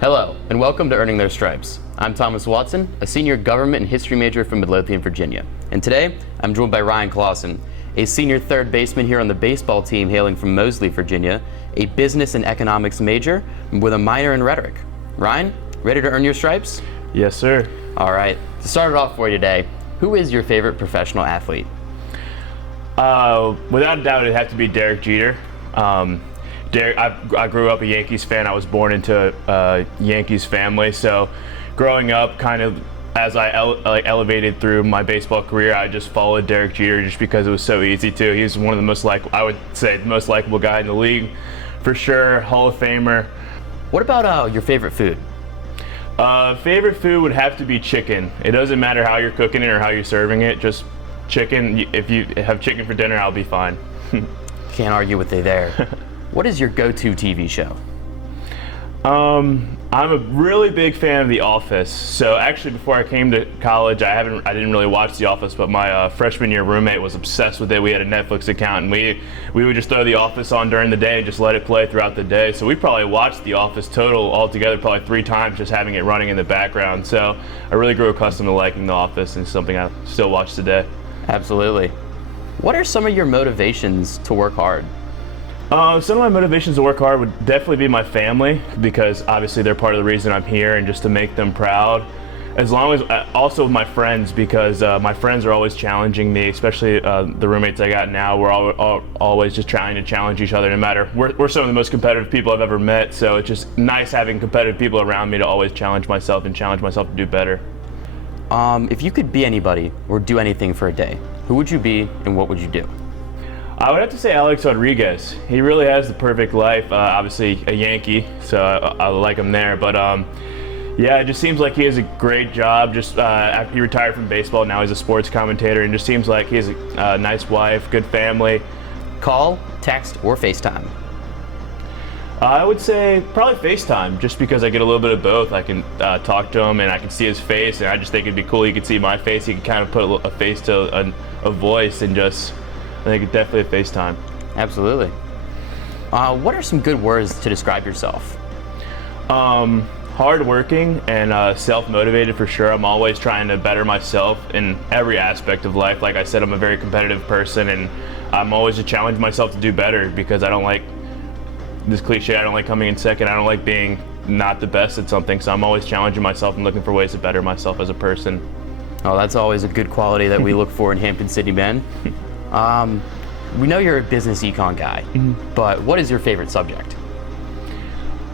Hello, and welcome to Earning Their Stripes. I'm Thomas Watson, a senior government and history major from Midlothian, Virginia. And today, I'm joined by Ryan Clawson, a senior third baseman here on the baseball team hailing from Moseley, Virginia, a business and economics major with a minor in rhetoric. Ryan, ready to earn your stripes? Yes, sir. All right, to start it off for you today, who is your favorite professional athlete? Without a doubt, it'd have to be Derek Jeter. I grew up a Yankees fan. I was born into a Yankees family, so growing up, kind of as I elevated through my baseball career, I just followed Derek Jeter just because it was so easy to. He's one of the most I would say the most likable guy in the league, for sure. Hall of Famer. What about your favorite food? Favorite food would have to be chicken. It doesn't matter how you're cooking it or how you're serving it. Just chicken. If you have chicken for dinner, I'll be fine. Can't argue with you there. What is your go-to TV show? I'm a really big fan of The Office. So actually, before I came to college, I didn't really watch The Office, but my freshman year roommate was obsessed with it. We had a Netflix account, and we would just throw The Office on during the day and just let it play throughout the day. So we probably watched The Office altogether probably 3 times, just having it running in the background. So I really grew accustomed to liking The Office, and it's something I still watch today. Absolutely. What are some of your motivations to work hard? Some of my motivations to work hard would definitely be my family, because obviously they're part of the reason I'm here, and just to make them proud. As long as also my friends, because my friends are always challenging me, especially the roommates I got now. We're always just trying to challenge each other. No matter, we're some of the most competitive people I've ever met. So it's just nice having competitive people around me to always challenge myself to do better. If you could be anybody or do anything for a day, who would you be and what would you do? I would have to say Alex Rodriguez. He really has the perfect life. Obviously a Yankee, so I like him there. But yeah, it just seems like he has a great job. Just after he retired from baseball, now he's a sports commentator, and just seems like he has a nice wife, good family. Call, text, or FaceTime? I would say probably FaceTime, just because I get a little bit of both. I can talk to him and I can see his face, and I just think it'd be cool. He could see my face. He could kind of put a face to a voice, and just I think it's definitely a FaceTime. Absolutely. What are some good words to describe yourself? Hardworking and self-motivated, for sure. I'm always trying to better myself in every aspect of life. Like I said, I'm a very competitive person, and I'm always to challenge myself to do better, because I don't like this cliche. I don't like coming in second. I don't like being not the best at something. So I'm always challenging myself and looking for ways to better myself as a person. Oh, that's always a good quality that we look for in Hampden-Sydney men. We know you're a business econ guy, but what is your favorite subject?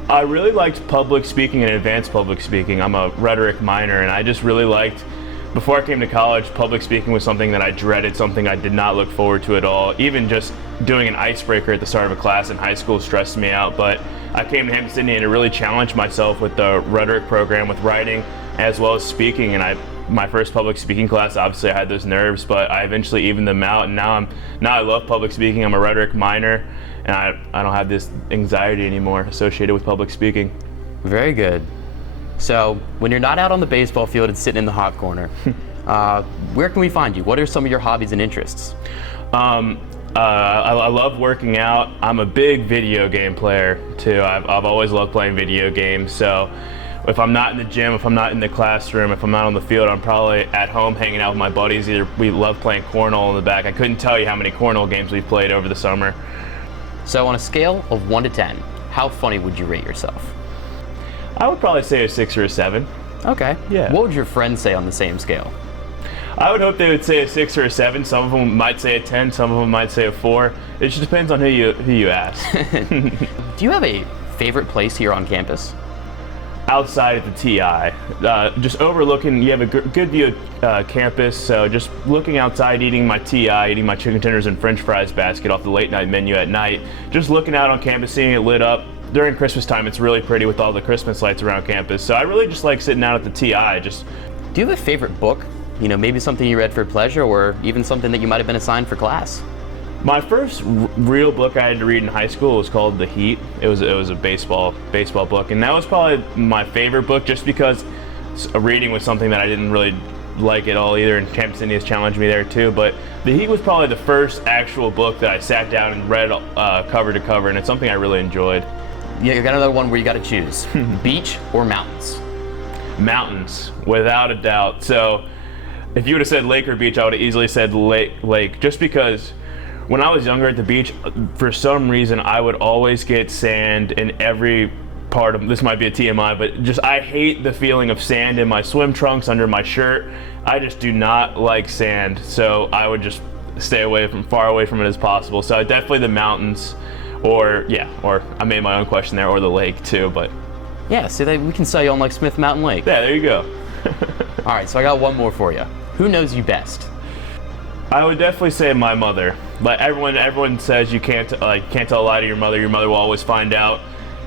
I really liked public speaking and advanced public speaking. I'm a rhetoric minor, and I just really liked, before I came to college, public speaking was something that I dreaded, something I did not look forward to at all. Even just doing an icebreaker at the start of a class in high school stressed me out, but I came to Hampden-Sydney and it really challenged myself with the rhetoric program, with writing as well as speaking, and my first public speaking class, obviously I had those nerves, but I eventually evened them out, and now I love public speaking. I'm a rhetoric minor, and I don't have this anxiety anymore associated with public speaking. Very good. So when you're not out on the baseball field and sitting in the hot corner, where can we find you? What are some of your hobbies and interests? I love working out. I'm a big video game player too. I've always loved playing video games. So if I'm not in the gym, if I'm not in the classroom, if I'm not on the field, I'm probably at home hanging out with my buddies. We love playing cornhole in the back. I couldn't tell you how many cornhole games we've played over the summer. So on a scale of 1 to 10, how funny would you rate yourself? I would probably say a 6 or a 7. Okay. Yeah. What would your friends say on the same scale? I would hope they would say a 6 or a 7. Some of them might say a 10. Some of them might say a 4. It just depends on who you ask. Do you have a favorite place here on campus? Outside at the TI, just overlooking, you have a good view of campus, so just looking outside, eating my TI, eating my chicken tenders and french fries basket off the late night menu at night, just looking out on campus, seeing it lit up. During Christmas time, it's really pretty with all the Christmas lights around campus, so I really just like sitting out at the TI. Do you have a favorite book? You know, maybe something you read for pleasure, or even something that you might have been assigned for class? My first real book I had to read in high school was called The Heat. It was a baseball book, and that was probably my favorite book, just because reading was something that I didn't really like at all either, and Hampden-Sydney has challenged me there too. But The Heat was probably the first actual book that I sat down and read cover to cover, and it's something I really enjoyed. you got another one where you got to choose: beach or mountains. Mountains, without a doubt. So if you would have said lake or beach, I would have easily said lake, just because when I was younger at the beach, for some reason, I would always get sand in every part of, this might be a TMI, but just I hate the feeling of sand in my swim trunks, under my shirt. I just do not like sand, so I would just stay far away from it as possible. So definitely the mountains, or I made my own question there, or the lake too, but. Yeah, see, we can sell you on like Smith Mountain Lake. Yeah, there you go. All right, so I got one more for you. Who knows you best? I would definitely say my mother. But everyone says you can't tell a lie to your mother. Your mother will always find out.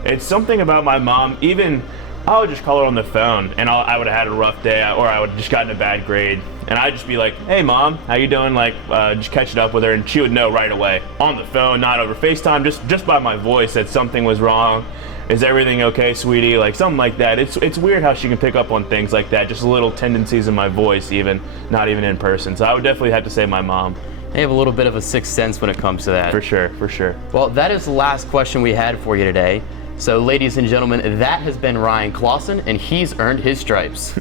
It's something about my mom. Even I would just call her on the phone, and I would have had a rough day, or I would have just gotten a bad grade, and I'd just be like, "Hey, Mom, how you doing?" Just catch it up with her, and she would know right away on the phone, not over FaceTime, just by my voice that something was wrong. Is everything okay, sweetie? Like something like that. It's weird how she can pick up on things like that, just little tendencies in my voice, even not even in person. So I would definitely have to say my mom. I have a little bit of a sixth sense when it comes to that. For sure. Well, that is the last question we had for you today. So, ladies and gentlemen, that has been Ryan Clawson, and he's earned his stripes.